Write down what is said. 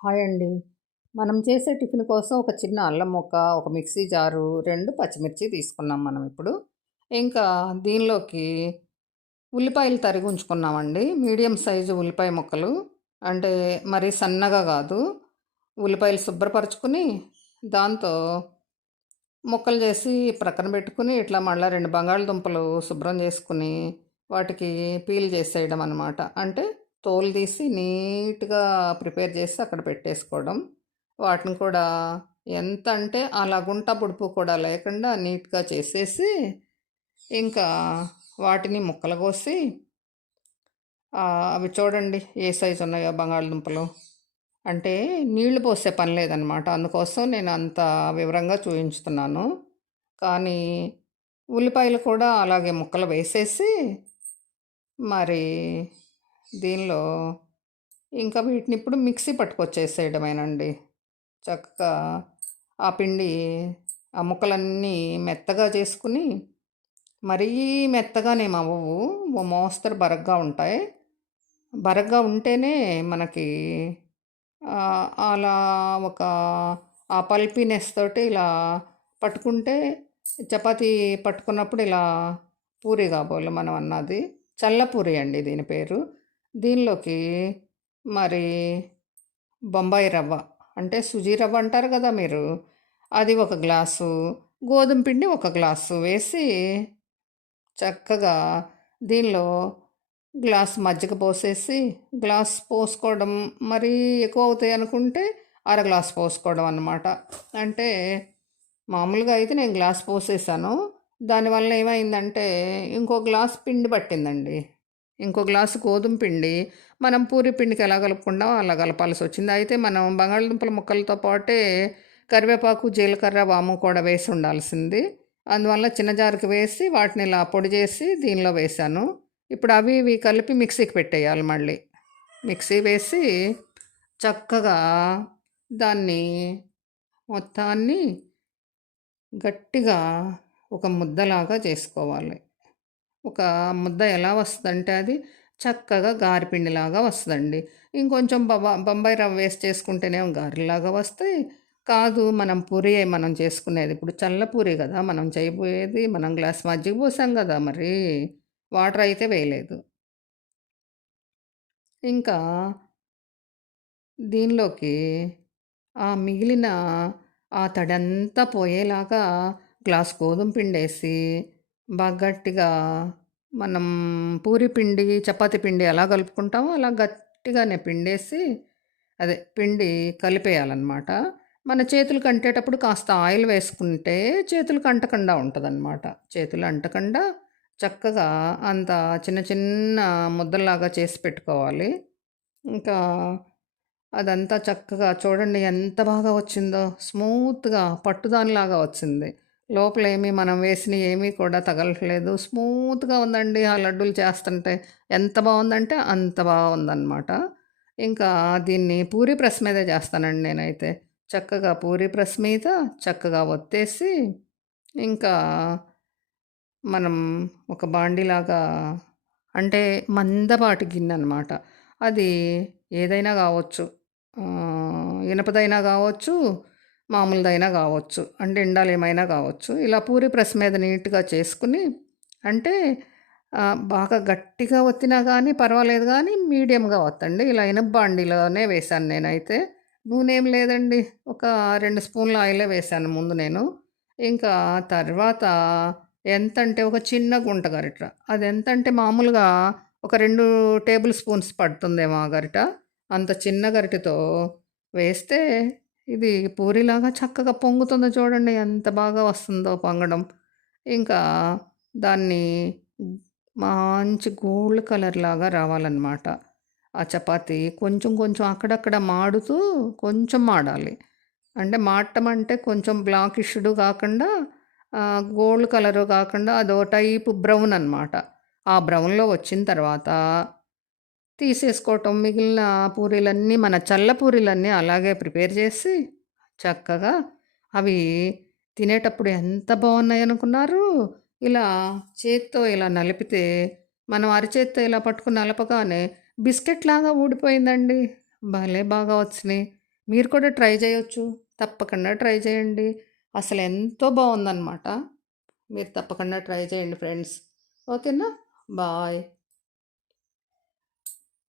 Hi అండి. మనం చేసే టిఫిన్ కోసం ఒక చిన్న అల్లం ముక్క, ఒక మిక్సీ జారు, 2 పచ్చిమిర్చి తీసుకున్నాం మనం ఇప్పుడు. ఇంకా దీనిలోకి ఉల్లిపాయలు తరిగి ఉంచుకున్నామండి. మీడియం సైజు ఉల్లిపాయ ముక్కలు. అంటే మరీ సన్నగా కాదు. ఉల్లిపాయలు శుభ్రపరచుకుని, దాంతో ముక్కలు చేసి ప్రక్కన పెట్టుకుని, ఇట్లా మళ్ళా 2 బంగాళదుంపలు శుభ్రం చేసుకుని, వాటికి పీల్ చేసేయడం అనమాట. అంటే తోలు తీసి నీట్‌గా ప్రిపేర్ చేసి అక్కడ పెట్టేసుకోవడం. వాటిని కూడా ఎంత అంటే అలా గుంట పొడుపు కూడా లేకుండా నీట్‌గా చేసేసి, ఇంకా వాటిని ముక్కలు కోసి అవి చూడండి ఏ సైజు ఉన్నాయో బంగాళదుంపలు. అంటే నీళ్లు పోసే పని లేదనమాట. అందుకోసం నేను అంత వివరంగా చూయించుతున్నాను. కానీ ఉల్లిపాయలు కూడా అలాగే ముక్కలు వేసేసి, మరి దీనిలో ఇంకా వీటిని ఇప్పుడు మిక్సీ పట్టుకొచ్చేసేయడమేనండి. చక్కగా ఆ పిండి ఆ ముక్కలన్నీ మెత్తగా చేసుకుని, మరీ మెత్తగానేమవ్వవు. ఓ మోస్తరు బరగ్గా ఉంటాయి. బరగ్గా ఉంటేనే మనకి అలా ఒక ఆ పల్పీనెస్ తోటి ఇలా పట్టుకుంటే చపాతీ పట్టుకున్నప్పుడు ఇలా పూరి కాబోలు మనం అన్నది. చల్ల పూరి అండి దీని పేరు. దీనిలోకి మరి బొంబాయి రవ్వ అంటే సుజీ రవ్వ అంటారు కదా మీరు. అది ఒక గ్లాసు, గోధుమ పిండి ఒక గ్లాసు వేసి చక్కగా దీనిలో గ్లాస్ మజ్జిగ పోసేసి, గ్లాస్ పోసుకోవడం మరీ ఎక్కువ అవుతాయి అనుకుంటే అర గ్లాస్ పోసుకోవడం అన్నమాట. అంటే మామూలుగా అయితే నేను గ్లాస్ పోసేసాను. దానివల్ల ఏమైందంటే ఇంకో గ్లాస్ పిండి పట్టిందండి. ఇంకో గ్లాసు గోధుమ పిండి మనం పూరి పిండికి ఎలా కలుపుకుంటామో అలా కలపాల్సొచ్చింది. అయితే మనం బంగాళదుంపల ముక్కలతో పాటే కరివేపాకు, జీలకర్ర, వాము కూడా వేసి ఉండాల్సింది. అందువల్ల చిన్న జారుకి వేసి వాటిని ఇలా పొడి చేసి దీనిలో వేశాను. ఇప్పుడు అవి ఇవి కలిపి మిక్సీకి పెట్టేయాలి మళ్ళీ. మిక్సీ వేసి చక్కగా దాన్ని మొత్తాన్ని గట్టిగా ఒక ముద్దలాగా చేసుకోవాలి. ఒక ముద్ద ఎలా వస్తదంటే అది చక్కగా గారెపిండిలాగా వస్తదండి. ఇంకొంచెం బొంబాయి రవ్వ వేసి చేసుకుంటేనేమో గారెల్లాగా వస్తాయి. కాదు మనం పూరియే మనం చేసుకునేది. ఇప్పుడు చల్ల పూరి గదా! మనం చేయబోయేది. మనం గ్లాస్ మజ్జిగ పోసాం గదా! మరి. వాటర్ అయితే వేయలేదు. ఇంకా దీనిలోకి ఆ మిగిలిన ఆ తడంతా పోయేలాగా గ్లాస్ గోధుమ పిండేసి, బాగా గట్టిగా మనం పూరి పిండి, చపాతీ పిండి ఎలా కలుపుకుంటామో అలా గట్టిగానే పిండేసి, అదే పిండి కలిపేయాలనమాట. మన చేతులకి అంటేటప్పుడు కాస్త ఆయిల్ వేసుకుంటే చేతులకి అంటకుండా ఉంటదనమాట. చేతులు అంటకుండా చక్కగా అంత చిన్న చిన్న ముద్దల్లాగా చేసి పెట్టుకోవాలి. ఇంకా అదంతా చక్కగా చూడండి ఎంత బాగా వచ్చిందో. స్మూత్‌గా పట్టుదానిలాగా వచ్చింది. లోపలేమి మనం వేసినయి ఏమీ కూడా తగలట్లేదు. స్మూత్‌గా ఉందండి ఆ లడ్డూలు చేస్తుంటే. ఎంత బావుందంటే అంత బావుందనమాట. ఇంకా దీన్ని పూరి ప్రెస్ మీదే చేస్తానండి నేనైతే. చక్కగా పూరి ప్రెస్ మీద చక్కగా ఒత్తేసి, ఇంకా మనం ఒక బాండీలాగా అంటే మందపాటి గిన్నెనమాట. అది ఏదైనా గావచ్చు. ఇనపదైనా గావచ్చు, మామూలుదైనా గావచ్చు. అంటే ఇండాలేమైనా గావచ్చు. ఇలా పూరి ప్రెస్ మీద నీట్‌గా చేసుకొని అంటే బాగా గట్టిగా ఒత్తినా గానీ పర్వాలేదు గానీ మీడియంగా ఒత్తండి. ఇలా ఇనుప బాండీలోనే వేశాను నేనైతే. నూనేం లేదండి. ఒక 2 స్పూన్ల ఆయిలే వేశాను ముందు నేను. ఇంకా తర్వాత ఎంతంటే ఒక చిన్న గుంట గరిట. అదెంతంటే మామూలుగా ఒక 2 టేబుల్ స్పూన్స్ పడుతుందేమో ఆ గరిట. అంత చిన్న గరిటెతో వేస్తే ఇది పూరిలాగా చక్కగా పొంగుతుందో చూడండి ఎంత బాగా వస్తుందో పొంగడం. ఇంకా దాన్ని మంచి గోల్డ్ కలర్‌లాగా రావాలనమాట. ఆ చపాతీ కొంచెం కొంచెం అక్కడక్కడ మాడుతూ కొంచెం మాడాలి. అంటే మాడటం అంటే కొంచెం బ్లాకిష్‌డు కాకుండా గోల్డ్ కలరు కాకుండా అదో టైపు బ్రౌన్ అనమాట. ఆ బ్రౌన్‌లో వచ్చిన తర్వాత తీసేసుకోవటం. మిగిలిన పూరీలన్నీ మన చల్ల పూరీలన్నీ అలాగే ప్రిపేర్ చేసి, చక్కగా అవి తినేటప్పుడు ఎంత బావున్నాయనుకున్నారు? ఇలా చేత్తో ఇలా నలిపితే, మనం అరచేత్తో ఇలా పట్టుకొని నలపగానే బిస్కెట్‌లాగా ఊడిపోయిందండి. భలే బాగా వచ్చినియి. మీరు కూడా ట్రై చేయొచ్చు. తప్పకుండా ట్రై చేయండి. అసలెంతో బావుందనమాట. మీరు తప్పకుండా ట్రై చేయండి ఫ్రెండ్స్. ఓకేనా? బాయ్.